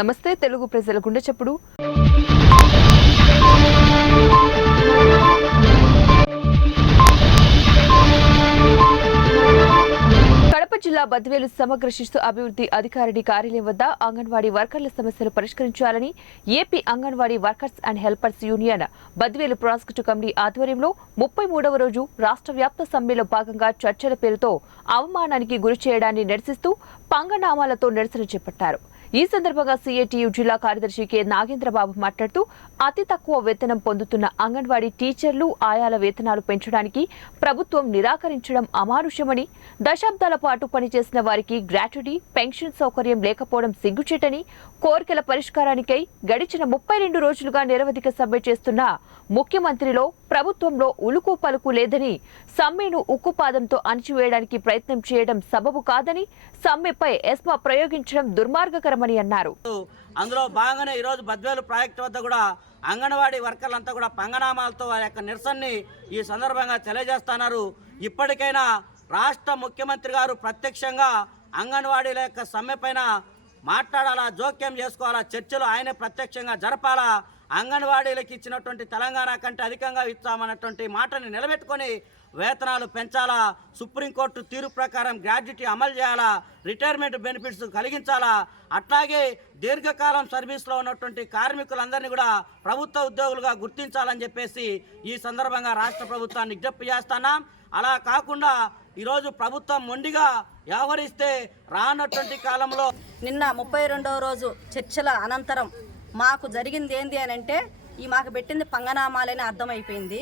నమస్తే తెలుగు ప్రజల గుండె చప్పుడు. కడప జిల్లా బద్వేలు సమగ్ర శిశు అభివృద్ధి అధికారిని కార్యాలయం వద్ద అంగన్వాడీ వర్కర్ల సమస్యలు పరిష్కరించాలని AP anganwadi workers and helpers union Badvel project committee ఆధ్వర్యంలో 33వ రోజు రాష్ట్ర వ్యాప్త సమ్మెలో భాగంగా చర్చల పేరుతో అవమానానికి గురి చేయడాన్ని నిరసిస్తూ పంగనామాలతో నిరసన చేపట్టారు. ఈ సందర్భంగా సిఐటియు జిల్లా కార్యదర్శి కె నాగేంద్రబాబు మాట్లాడుతూ అతి తక్కువ వేతనం పొందుతున్న అంగన్వాడీ టీచర్లు ఆయాల వేతనాలు పెంచడానికి ప్రభుత్వం నిరాకరించడం అమానుషమని, దశాబ్దాల పాటు పనిచేసిన వారికి గ్రాట్యుటీ పెన్షన్ సౌకర్యం లేకపోవడం సిగ్గుచేటని, కోరికల పరిష్కారానికై గడిచిన 32 రోజులుగా నిరవధిక సమ్మె చేస్తున్న ముఖ్యమంత్రిలో ప్రభుత్వంలో ఉలుకు పలుకు లేదని, సమ్మెను ఉక్కుపాదంతో అణచివేయడానికి ప్రయత్నం చేయడం సబబు కాదని, సమ్మెపై ఎస్మా ప్రయోగించడం దుర్మార్గకరమని అన్నారు. అందులో భాగంగానే ఈరోజు బద్వేలు ప్రాజెక్టు వద్ద కూడా అంగన్వాడీ వర్కర్లంతా కూడా పంగనామాలతో వారి యొక్క నిరసనని ఈ సందర్భంగా తెలియజేస్తున్నారు. ఇప్పటికైనా రాష్ట్ర ముఖ్యమంత్రి గారు ప్రత్యక్షంగా అంగన్వాడీల యొక్క సమ్మె పైన మాట్లాడాలా, జోక్యం చేసుకోవాలా, చర్చలు ఆయనే ప్రత్యక్షంగా జరపాలా, అంగన్వాడీలకు ఇచ్చినటువంటి తెలంగాణ కంటే అధికంగా ఇస్తామన్నటువంటి మాటని నిలబెట్టుకొని వేతనాలు పెంచాలా, సుప్రీంకోర్టు తీర్పు ప్రకారం గ్రాడ్యుటీ అమలు చేయాలా, రిటైర్మెంట్ బెనిఫిట్స్ కలిగించాలా, అట్లాగే దీర్ఘకాలం సర్వీస్లో ఉన్నటువంటి కార్మికులందరినీ కూడా ప్రభుత్వ ఉద్యోగులుగా గుర్తించాలని చెప్పేసి ఈ సందర్భంగా రాష్ట్ర ప్రభుత్వాన్ని విజ్ఞప్తి చేస్తున్నాం. అలా కాకుండా ఈరోజు ప్రభుత్వం మొండిగా వ్యవహరిస్తే రానటువంటి కాలంలో నిన్న 32వ రోజు చర్చల అనంతరం మాకు జరిగింది ఏంది అని అంటే మాకు పెట్టింది పంగనామాలని అర్థమైపోయింది.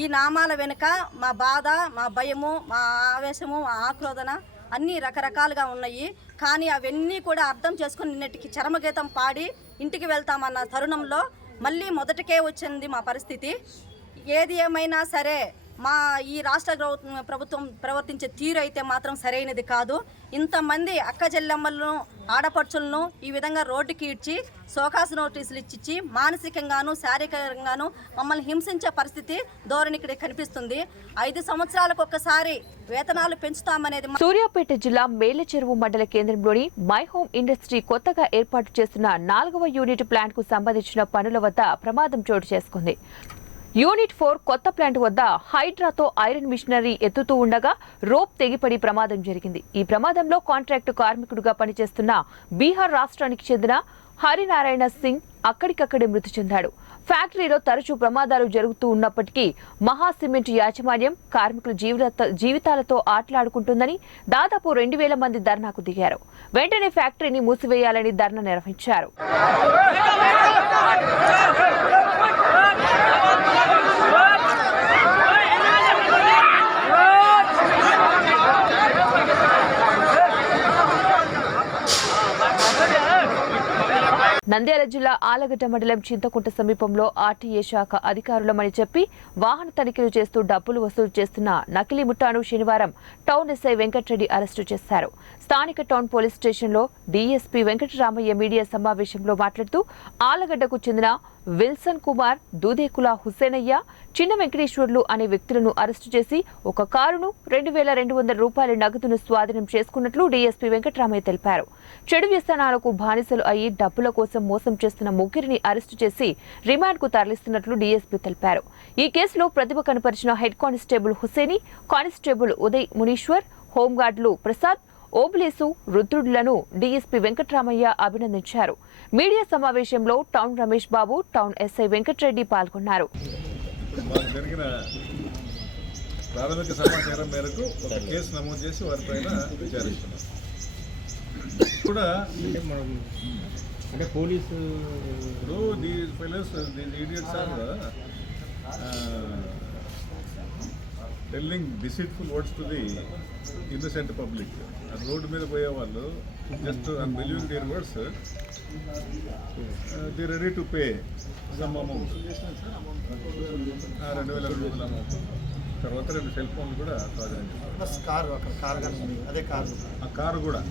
ఈ నామాల వెనుక మా బాధ, మా భయము, మా ఆవేశము, మా ఆక్రోధన అన్నీ రకరకాలుగా ఉన్నాయి. కానీ అవన్నీ కూడా అర్థం చేసుకుని నిన్నటికి చరమగీతం పాడి ఇంటికి వెళ్తామన్న తరుణంలో మళ్ళీ మొదటికే వచ్చింది మా పరిస్థితి. ఏది ఏమైనా సరే మా ఈ రాష్ట్ర ప్రభుత్వం ప్రవర్తించే తీరు అయితే మాత్రం సరైనది కాదు. ఇంతమంది అక్క చెల్లెమ్మలను, ఆడపడుచులను ఈ విధంగా రోడ్డుకి ఇచ్చి సోకాసు నోటీసులు ఇచ్చి మానసికంగాను శారీరకంగాను మమ్మల్ని హింసించే పరిస్థితి ధోరణి ఇక్కడ కనిపిస్తుంది. 5 సంవత్సరాలకు ఒక్కసారి వేతనాలు పెంచుతామనేది. సూర్యాపేట జిల్లా మేలచెరువు మండల కేంద్రంలోని మై హోమ్ ఇండస్ట్రీ కొత్తగా ఏర్పాటు చేస్తున్న 4వ యూనిట్ ప్లాంట్ కు సంబంధించిన పనుల వద్ద ప్రమాదం చోటు చేసుకుంది. యూనిట్ 4 కొత్త ప్లాంట్ వద్ద హైడ్రాతో ఐరన్ మిషనరీ ఎత్తుతూ ఉండగా రోప్ తెగిపడి ప్రమాదం జరిగింది. ఈ ప్రమాదంలో కాంట్రాక్టు కార్మికుడిగా పనిచేస్తున్న బీహార్ రాష్ట్రానికి చెందిన హరినారాయణ సింగ్ అక్కడికక్కడే మృతి చెందాడు. ఫ్యాక్టరీలో తరచూ ప్రమాదాలు జరుగుతూ ఉన్నప్పటికీ మహా సిమెంట్ యాజమాన్యం కార్మికుల జీవితాలతో ఆటలాడుకుంటుందని దాదాపు 2000 మంది ధర్నాకు దిగారు. వెంటనే ఫ్యాక్టరీని మూసివేయాలని ధర్నా నిర్వహించారు. నంద్యాల జిల్లా ఆలగడ్డ మండలం చింతకుంట సమీపంలో ఆర్టీఏ శాఖ అధికారులమని చెప్పి వాహన తనిఖీలు చేస్తూ డబ్బులు వసూలు చేస్తున్న నకిలీ ముఠాను శనివారం టౌన్ ఎస్ఐ వెంకటరెడ్డి అరెస్టు చేశారు. స్థానిక టౌన్ పోలీస్ స్టేషన్లో డీఎస్పీ వెంకటరామయ్య మీడియా సమావేశంలో మాట్లాడుతూ ఆలగడ్డకు చెందిన విల్సన్ కుమార్, దూదేకుల హుసేనయ్య, చిన్న వెంకటేశ్వర్లు అనే వ్యక్తులను అరెస్టు చేసి ఒక కారును 2200 రూపాయల నగదును స్వాధీనం చేసుకున్నట్లు డీఎస్పీ వెంకటరామయ్య తెలిపారు. చెడు వ్యసనాలకు బానిసలు అయ్యి డబ్బుల కోసం మోసం చేస్తున్న ముగ్గురిని అరెస్టు చేసి రిమాండ్ కు తరలిస్తున్నట్లు డీఎస్పీ తెలిపారు. ఈ కేసులో ప్రతిభ కనపరిచిన head constable Huseni, constable Uday Muneeshwar, హోంగార్డులు ప్రసాద్, ఓబులేసు, రుద్రుడులను డీఎస్పీ వెంకటరామయ్య అభినందించారు. మీడియా సమావేశంలో town Ramesh Babu, town SI Venkatareddy పాల్గొన్నారు. ప్రాథమిక సమాచారం మేరకు ఒక కేసు నమోదు చేసి వారిపైన విచారిస్తున్నాం. కూడా అంటే police telling deceitful words to the innocent public. Road మీద పోయే వాళ్ళు just believing their words the ready to pay some amount. 2000 రూపాయల అమౌంట్ తర్వాత 2 సెల్ ఫోన్లు కూడా స్వాధీనం చేస్తారు. ఆ కారు కూడా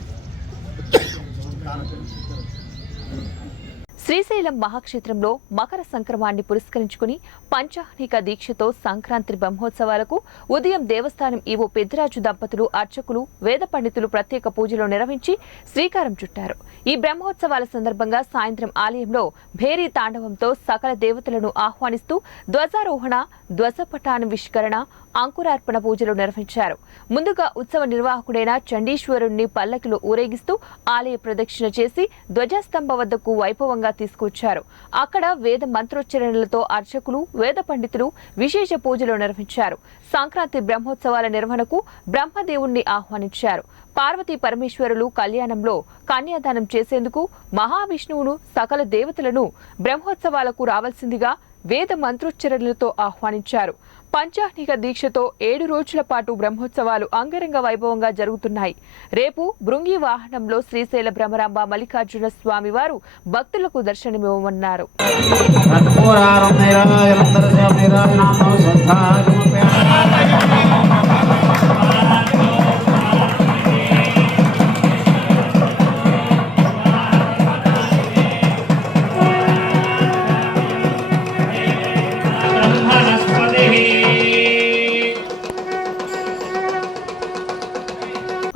శ్రీశైలం మహాక్షేత్రంలో మకర సంక్రమణాన్ని పురస్కరించుకుని పంచాహ్నిక దీక్షతో సంక్రాంతి బ్రహ్మోత్సవాలకు ఉదయం దేవస్థానం ఈవో పెద్దిరాజు దంపతులు అర్చకులు వేద పండితులు ప్రత్యేక పూజలు నిర్వహించి శ్రీకారం చుట్టారు. ఈ బ్రహ్మోత్సవాల సందర్భంగా సాయంత్రం ఆలయంలో భేరీ తాండవంతో సకల దేవతలను ఆహ్వానిస్తూ ధ్వజారోహణ, ధ్వజపటాన్విష్కరణ, అంకురార్పణ పూజలు నిర్వహించారు. ముందుగా ఉత్సవ నిర్వాహకుడైన చండీశ్వరుణ్ణి పల్లకిలో ఊరేగిస్తూ ఆలయ ప్రదక్షిణ చేసి ధ్వజస్తంభ వద్దకు వైభవంగా తీసుకొచ్చారు. అక్కడ వేద మంత్రోచ్చరణలతో అర్చకులు, వేద పండితులు విశేష పూజలు నిర్వహించారు. సంక్రాంతి బ్రహ్మోత్సవాల నిర్వహణకు బ్రహ్మదేవుణ్ణి ఆహ్వానించారు. పార్వతీ పరమేశ్వరులు కళ్యాణంలో కన్యాదానం చేసేందుకు మహావిష్ణువును, సకల దేవతలను బ్రహ్మోత్సవాలకు రావాల్సిందిగా వేద మంత్రోచ్చరణలతో ఆహ్వానించారు. పంచాహ్నిక దీక్షతో 7 రోజుల పాటు బ్రహ్మోత్సవాలు అంగరంగ వైభవంగా జరుగుతున్నాయి. రేపు భృంగి వాహనంలో శ్రీశైల భ్రమరాంబ మల్లికార్జున స్వామి వారు భక్తులకు దర్శనమివ్వనున్నారు.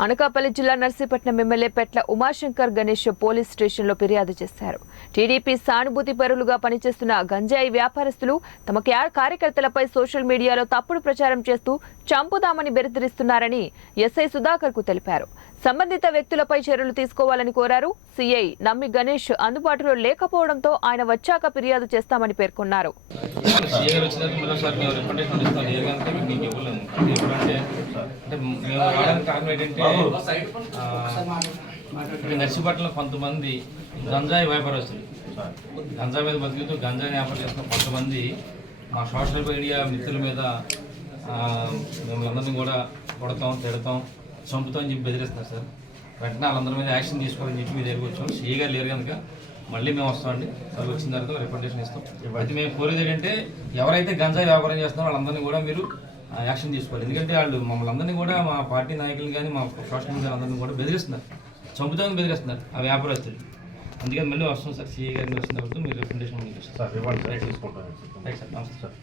అనకాపల్లి జిల్లా నర్సీపట్నం ఎమ్మెల్యే పెట్ల ఉమాశంకర్ గణేష్ పోలీస్ స్టేషన్లో ఫిర్యాదు చేశారు. టీడీపీ సానుభూతి పరులుగా పనిచేస్తున్న గంజాయి వ్యాపారస్తులు తమ కార్యకర్తలపై సోషల్ మీడియాలో తప్పుడు ప్రచారం చేస్తూ చంపుదామని బెదిరిస్తున్నారని ఎస్ఐ సుధాకర్ కు తెలిపారు. సంబంధిత వ్యక్తులపై చర్యలు తీసుకోవాలని కోరారు. సిఐ నమ్మి గణేష్ అందుబాటులో లేకపోవడంతో ఆయన వచ్చాక ఫిర్యాదు చేస్తామని పేర్కొన్నారు. నర్సీపట్నంలో కొంతమంది గంజాయి వ్యాపారస్తులు గంజాయి మీద బతుకుతూ గంజాయి వ్యాపారం చేస్తున్న కొంతమంది మా సోషల్ మీడియా మిత్రుల మీద మేము అందరినీ కూడా కొడతాం, తిడతాం, చంపుతాం అని చెప్పి బెదిరిస్తున్నారు సార్. వెంటనే వాళ్ళందరి మీద యాక్షన్ తీసుకోవాలని చెప్పి మీ దగ్గరికి వచ్చాం. సీఏ గారు లేరు కనుక మళ్ళీ మేము వస్తామండి. వాళ్ళు వచ్చిన తర్వాత రిప్రజెంటేషన్ ఇస్తాం. అయితే మేము కోరేది ఏంటంటే ఎవరైతే గంజాయి వ్యాపారం చేస్తున్నారో వాళ్ళందరినీ కూడా మీరు యాక్షన్ తీసుకోవాలి. ఎందుకంటే వాళ్ళు మమ్మల్ని అందరినీ కూడా మా పార్టీ నాయకులు కానీ మా సోషల్ మీడియా అందరినీ కూడా బెదిరిస్తున్నారు, చంపుతామని బెదిరిస్తున్నారు ఆ వ్యాపారస్తులు. అందుకని మళ్ళీ వస్తాం సార్. సీఏ గారిని వచ్చిన తర్వాత మీరు రిప్రజెంటేషన్ రైట్ సార్. నమస్తే సార్.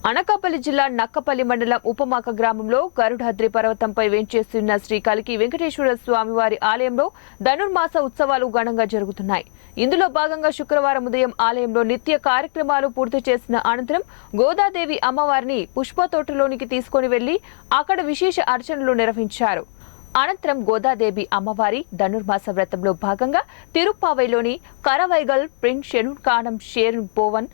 అనకాపల్లి జిల్లా నక్కపల్లి మండలం ఉపమాక గ్రామంలో గరుడాద్రి పర్వతంపై వేంచేస్తున్న శ్రీ కలికి వెంకటేశ్వర స్వామివారి ఆలయంలో ధనుర్మాస ఉత్సవాలు ఘనంగా జరుగుతున్నాయి. ఇందులో భాగంగా శుక్రవారం ఉదయం ఆలయంలో నిత్య కార్యక్రమాలు పూర్తి చేసిన అనంతరం గోదాదేవి అమ్మవారిని పుష్పతోటలోనికి తీసుకుని వెళ్లి అక్కడ విశేష అర్చనలు నిర్వహించారు. అనంతరం గోదాదేవి అమ్మవారి ధనుర్మాస వ్రతంలో భాగంగా తిరుప్పావైలోని కరవైగల్ ప్రిన్స్ షెనుకానం షేర్ పోవన్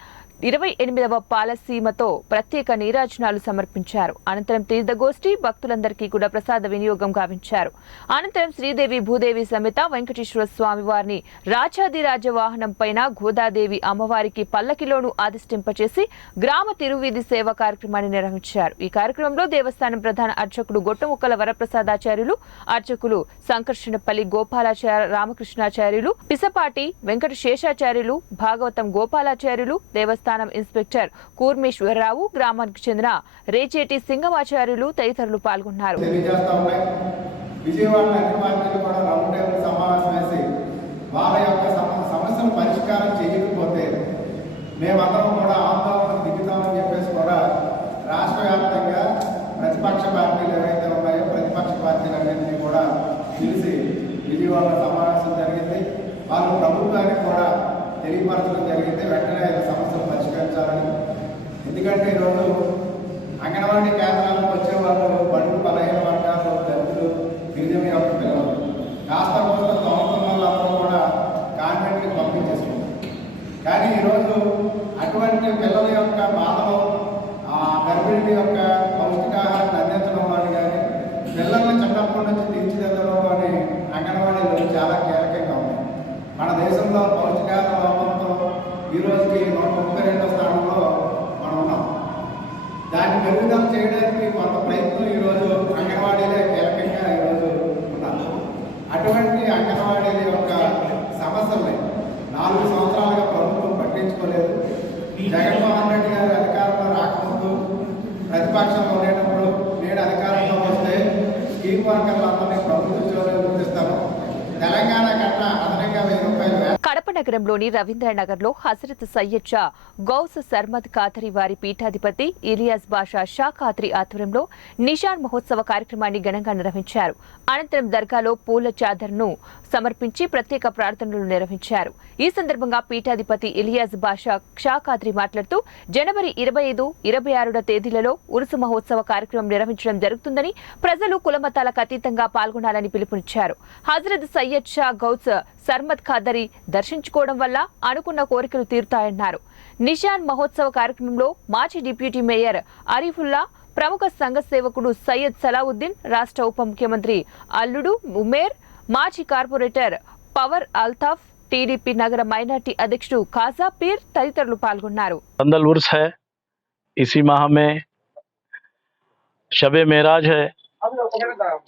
28వ పాలసీమతో ప్రత్యేక నీరాజనాలు సమర్పించారు. అనంతరం తీర్థగోష్ఠి భక్తులందరికీ కూడా ప్రసాద వినియోగం గావించారు. అనంతరం శ్రీదేవి భూదేవి సమేత వెంకటేశ్వర స్వామి వారిని రాజాదిరాజ వాహనం పైన గోదాదేవి అమ్మవారికి పల్లకిలోను అధిష్టింపచేసి గ్రామ తిరువీధి సేవ కార్యక్రమాన్ని నిర్వహించారు. ఈ కార్యక్రమంలో దేవస్థానం ప్రధాన అర్చకుడు గొట్టముక్కల వరప్రసాదాచార్యులు, అర్చకులు సంకర్షణపల్లి గోపాలాచార్య రామకృష్ణాచార్యులు, పిసపాటి వెంకట శేషాచార్యులు, భాగవతం గోపాలాచార్యులు, దేవస్థానం ఇన్స్పెక్టర్ కూర్మేశ్వరరావు, గ్రామానికి చెందిన రేచేటి సింగమాచార్యులు తదితరులు పాల్గొన్నారు. వాళ్ళ యొక్క సమస్యను పరిష్కారం చేయకపోతే మేమందరం కూడా ఆందోళన దిగుతామని చెప్పేసి కూడా రాష్ట్ర వ్యాప్తంగా ప్రతిపక్ష పార్టీలు ఏవైతే ఉన్నాయో ప్రతిపక్ష పార్టీలన్నింటినీ కూడా పిలిచి విజయవాడ సమావేశం జరిగింది. వాళ్ళు ప్రభుత్వానికి కూడా తెలియపరచడం జరిగింది. వెంటనే సమస్యలు పరిష్కరించాలని. ఎందుకంటే ఈరోజు అంగన్వాడీ కేంద్రాలకు వచ్చేవాళ్ళు బడుగు బలహీన వర్గాలు, దళితులు, గిరిజన యొక్క పిల్లలు కాస్త రోజులు తోముకున్న వాళ్ళందరూ కూడా కాన్వెంట్కి పంపించేసుకుంటారు. కానీ ఈరోజు అటువంటి పిల్లల యొక్క బాధలు, గర్భిణి యొక్క పౌష్టికాహారాన్ని అందించడం అని కానీ పిల్లల్ని చిన్నప్పటి నుంచి తీర్చిదిద్దడం అని అంగన్వాడీలు చాలా కీలకంగా ఉన్నాయి. మన దేశంలో పౌష్టికాహార లోపంతో ఈ రోజుకి 132వ స్థానంలో మనం ఉన్నాం. దాన్ని మెరుగుదల చేయడానికి కొంత ప్రయత్నం ఈరోజు అంగన్వాడీలే కీలకంగా ఈరోజు ఉన్నారు. అటువంటి అంగన్వాడీల యొక్క సమస్యల్ని 4 సంవత్సరాలుగా ప్రభుత్వం పట్టించుకోలేదు. జగన్మోహన్ రెడ్డి గారు అధికారంలో రాకముందు ప్రతిపక్షంలో ఉండేటప్పుడు నేడు అధికారంలో వస్తే స్కీమ్ వర్కర్లందరినీ ప్రభుత్వ ఉద్యోగాలు గుర్తిస్తాను. తెలంగాణ కన్నా అదనంగా 1000 రూపాయలు. కడప నగరంలోని రవీంద్రనగర్లో హజరత్ సయ్యద్ షా గౌస్ సర్మద్ ఖాదరీ వారి పీఠాధిపతి ఇలియాస్ బాషా షా ఖాదరీ ఆధ్వర్యంలో నిషాన్ మహోత్సవ కార్యక్రమాన్ని ఘనంగా నిర్వహించారు. అనంతరం దర్గాలో పూల చాదర్ను సమర్పించి ప్రత్యేక ప్రార్థనలు నిర్వహించారు. ఈ సందర్భంగా పీఠాధిపతి ఇలియాస్ బాషా షా ఖాదరీ మాట్లాడుతూ జనవరి 25, 26 తేదీలలో ఉరుసు మహోత్సవ కార్యక్రమం నిర్వహించడం జరుగుతుందని, ప్రజలు కులమతాలకు అతీతంగా పాల్గొనాలని పిలుపునిచ్చారు. హజరత్ సయ్యద్ షా గౌస్ సర్మద్ ఖాదరీ దర్శించుకోవడం వల్ల అనుకున్న కోరికలు తీరుతాయన్నారు. నిషాన్ మహోత్సవ కార్యక్రమంలో మాజీ డిప్యూటీ మేయర్ అరీఫుల్లా, ప్రముఖ సంఘ సేవకుడు సయ్యద్ సలావుద్దీన్, రాష్ట్ర ఉప ముఖ్యమంత్రి అల్లుడు ఉమేర్, మాజీ కార్పొరేటర్ పవర్ అల్తాఫ్, టీడీపీ నగర మైనార్టీ అధ్యక్షుడు ఖాజా పీర్ తదితరులు పాల్గొన్నారు. संदल उर्स है, इसी माह में शबे मेराज है,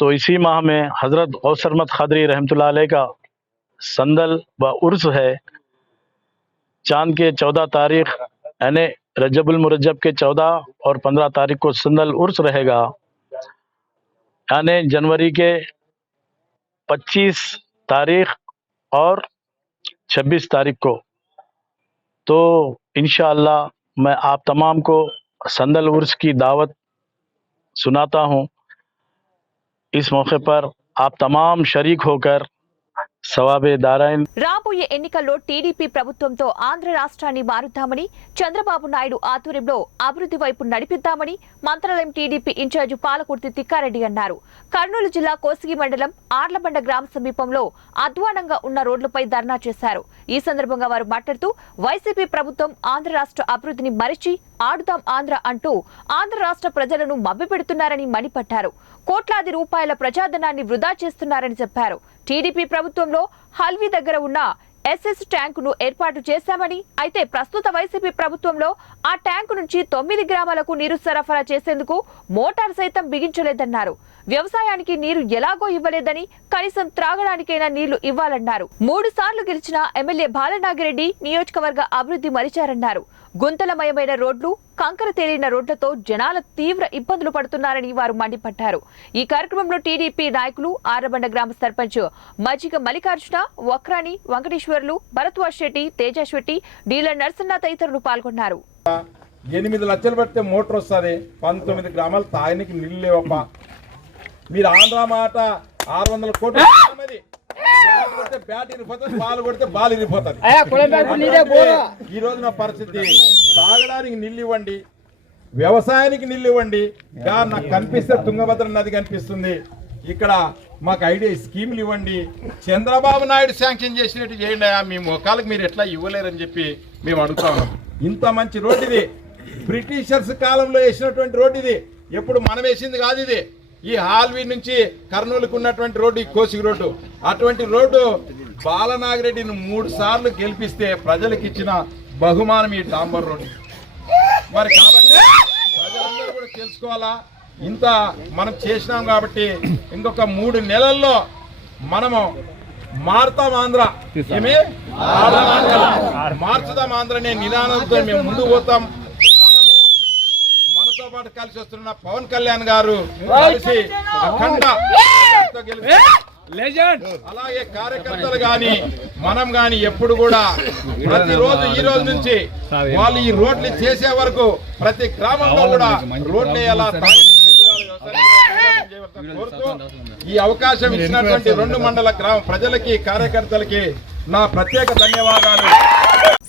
तो इसी माह में हजरत गौस सरमद खादरी रहमतुल्लाह अलैह का संदल व उर्स है. चांद के 14 तारीख यानी रजबुल मुरज्जब के 14 और 15 तारीख को संदल उर्स रहेगा, यानी जनवरी के 25 तारीख और 26 तारीख को. तो इंशाअल्लाह मैं आप तमाम को संदल उर्स की दावत सुनाता हूँ. इस मौके पर आप तमाम शरीक होकर सवाबे दाराइन. రాబోయే ఎన్నికల్లో టీడీపీ ప్రభుత్వంతో ఆంధ్ర రాష్ట్రాన్ని మారుద్దామని, చంద్రబాబు నాయుడు ఆధ్వర్యంలో అభివృద్ధి వైపు నడిపిద్దామని మంత్రాలయం టీడీపీ ఇన్ఛార్జి పాలకుర్తి తిక్కారెడ్డి అన్నారు. కర్నూలు జిల్లా కోసిగి మండలం ఆర్లబండ గ్రామ సమీపంలో అధ్వానంగా ఉన్న రోడ్లపై ధర్నా చేశారు. ఈ సందర్భంగా వారు మాట్లాడుతూ వైసీపీ ప్రభుత్వం ఆంధ్ర రాష్ట్ర అభివృద్ధిని మరిచి ఆడుదాం ఆంధ్ర అంటూ ఆంధ్ర రాష్ట్ర ప్రజలను మభ్యపెడుతున్నారని మండిపడ్డారు. కోట్లాది రూపాయల ప్రజాధనాన్ని వృధా చేస్తున్నారని చెప్పారు. టీడీపీ ప్రభుత్వంలో హల్వీ దగ్గర ఉన్న ఎస్ఎస్ ట్యాంకును ఏర్పాటు చేశామని, అయితే ప్రస్తుత వైసీపీ ప్రభుత్వంలో ఆ ట్యాంకు నుంచి 9 గ్రామాలకు నీరు సరఫరా చేసేందుకు మోటార్ సైతం బిగించలేదన్నారు. వ్యవసాయానికి నీరు ఎలాగో ఇవ్వలేదని, కనీసం త్రాగడానికైనా నీళ్లు ఇవ్వాలన్నారు. 3 సార్లు గెలిచిన ఎమ్మెల్యే బాలనాగిరెడ్డి నియోజకవర్గ అభివృద్ధి మరిచారన్నారు. గుంతలమయమైన రోడ్లు, కంకర తేలిన రోడ్లతో జనాలు తీవ్ర ఇబ్బందులు పడుతున్నారని వారు మండిపడ్డారు. ఈ కార్యక్రమంలో టీడీపీ నాయకులు, ఆర్లబండ గ్రామ సర్పంచ్ మజ్జిగ మల్లికార్జున, వక్రాని వెంకటేశ్వర్లు, భరద్వాజ్ శెట్టి, తేజ శెట్టి, డీలర్ నర్సన్న తదితరులు పాల్గొన్నారు. 8 లక్షలు పడితే మోటార్ వస్తుంది, 19 గ్రామాలు తాగనికి నీళ్ళు లేవప్ప. మీరు ఆంధ్ర మాట 600 కోట్లు బ్యాట్ ఇరిపోతుంది, బాల్ కొడితే బాల్ ఇరిపోతుంది. ఈ రోజు నా పరిస్థితి, తాగడానికి నీళ్ళు ఇవ్వండి, వ్యవసాయానికి నీళ్ళు ఇవ్వండి. నాకు కనిపిస్తే తుంగభద్ర నది కనిపిస్తుంది, ఇక్కడ మాకు ఐడియా స్కీములు ఇవ్వండి. చంద్రబాబు నాయుడు శాంక్షన్ చేసినట్టు చేయండి. మీ మొక్కలకు మీరు ఎట్లా ఇవ్వలేరని చెప్పి మేము అడుగుతా ఉన్నాం. ఇంత మంచి రోడ్డు ఇది, బ్రిటిషర్స్ కాలంలో వేసినటువంటి రోడ్డు ఇది, ఎప్పుడు మనం వేసింది కాదు ఇది. ఈ హాల్వీ నుంచి కర్నూలుకు ఉన్నటువంటి రోడ్డు ఈ కోసిగి రోడ్డు, అటువంటి రోడ్డు బాలనాగిరెడ్డిని 3 సార్లు గెలిపిస్తే ప్రజలకు ఇచ్చిన బహుమానం ఈ డాంబర్ రోడ్డు. మరి కాబట్టి ప్రజలందరూ కూడా తెలుసుకోవాలా, ఇంత మనం చేసినాం కాబట్టి ఇంకొక 3 నెలల్లో మనము మారుతాం ఆంధ్ర, ఏమి మార్చుదాం ఆంధ్ర అనే నిదానంతో మేము ముందుకు పోతాం. మనతో పాటు కలిసి వస్తున్న పవన్ కళ్యాణ్ గారు కలిసి అఖండ అలాగే కార్యకర్తలు గాని మనం గాని ఎప్పుడు కూడా ప్రతిరోజు ఈ రోజు నుంచి వాళ్ళు ఈ రోడ్లు చేసే వరకు ప్రతి గ్రామంలో కూడా రోడ్లు వేయాలా, ఈ అవకాశం ఇచ్చినటువంటి 2 మండల గ్రామ ప్రజలకి, కార్యకర్తలకి నా ప్రత్యేక ధన్యవాదాలు.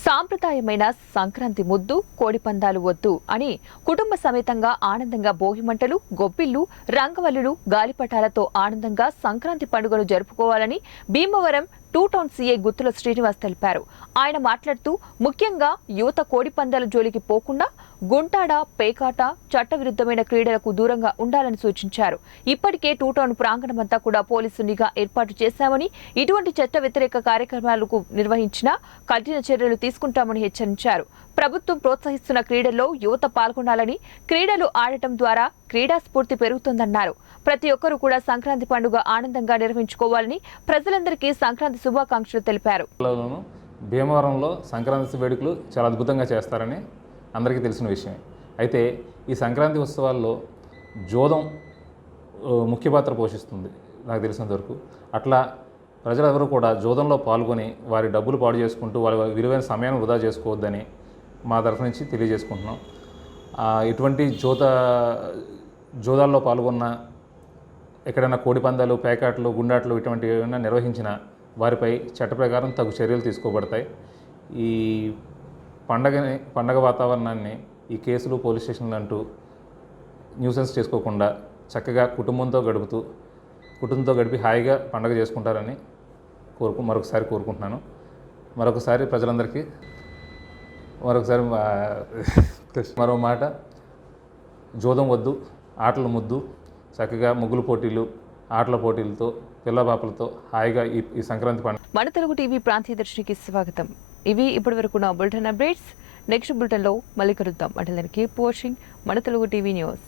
సాంప్రదాయమైన సంక్రాంతి ముద్దు, కోడి పందాలు వద్దు అని కుటుంబ సమేతంగా ఆనందంగా భోగిమంటలు, గొబ్బిళ్లు, రంగవల్లులు, గాలిపటాలతో ఆనందంగా సంక్రాంతి పండుగను జరుపుకోవాలని భీమవరం 2 టౌన్ సీఐ గుత్తుల శ్రీనివాస్ తెలిపారు. ఆయన మాట్లాడుతూ ముఖ్యంగా యువత కోడి పందాల జోలికి పోకుండా గుంటాడ, పేకాట, చట్టవిరుద్ధమైన క్రీడలకు దూరంగా ఉండాలని సూచించారు. ఇప్పటికే 2 టౌన్ ప్రాంగణమంతా కూడా పోలీసు నిఘా ఏర్పాటు చేశామని, ఇటువంటి చట్ట వ్యతిరేక కార్యక్రమాలకు నిర్వహించినా కఠిన చర్యలు తీసుకుంటామని హెచ్చరించారు. ప్రభుత్వం ప్రోత్సహిస్తున్న క్రీడల్లో యువత పాల్గొనాలని, క్రీడలు ఆడటం ద్వారా క్రీడా స్ఫూర్తి పెరుగుతుందన్నారు. ప్రతి ఒక్కరూ కూడా సంక్రాంతి పండుగ ఆనందంగా నిర్వహించుకోవాలని ప్రజలందరికీ సంక్రాంతి శుభాకాంక్షలు తెలిపారు. భీమవరంలో సంక్రాంతి వేడుకలు చాలా అద్భుతంగా చేస్తారని అందరికీ తెలిసిన విషయమే. అయితే ఈ సంక్రాంతి ఉత్సవాల్లో జోదం ముఖ్య పాత్ర పోషిస్తుంది నాకు తెలిసినంత వరకు. అట్లా ప్రజలెవరూ కూడా జూదంలో పాల్గొని వారి డబ్బులు పాడు చేసుకుంటూ వారి విలువైన సమయాన్ని వృధా చేసుకోవద్దని మా తరఫు నుంచి తెలియజేసుకుంటున్నాం. ఇటువంటి జూదాల్లో పాల్గొన్న ఎక్కడైనా కోడి పందాలు, పేకాట్లు, గుండాట్లు ఇటువంటి ఏమైనా నిర్వహించిన వారిపై చట్ట ప్రకారం తగు చర్యలు తీసుకోబడతాయి. ఈ పండగ వాతావరణాన్ని ఈ కేసులు, పోలీస్ స్టేషన్లు అంటూ న్యూసెన్స్ చేసుకోకుండా చక్కగా కుటుంబంతో గడిపి హాయిగా పండగ చేసుకుంటారని మరొకసారి కోరుకుంటున్నాను. మరొకసారి ప్రజలందరికీ మరో మాట, జూదం వద్దు, ఆటలు ముద్దు, చక్కగా ముగ్గులు పోటీలు, ఆటల పోటీలతో, పిల్లపాపలతో హాయిగా ఈ సంక్రాంతి పండుగ. మన తెలుగు టీవీ ప్రాంతీయ దర్శినికి స్వాగతం. ఇవి ఇప్పటివరకు నా బులెటిన్ అప్డేట్స్. నెక్స్ట్ బులెటిన్లో మళ్ళీ కలుద్దాం. అంటే కీప్ వాచింగ్ మన తెలుగు టీవీ న్యూస్.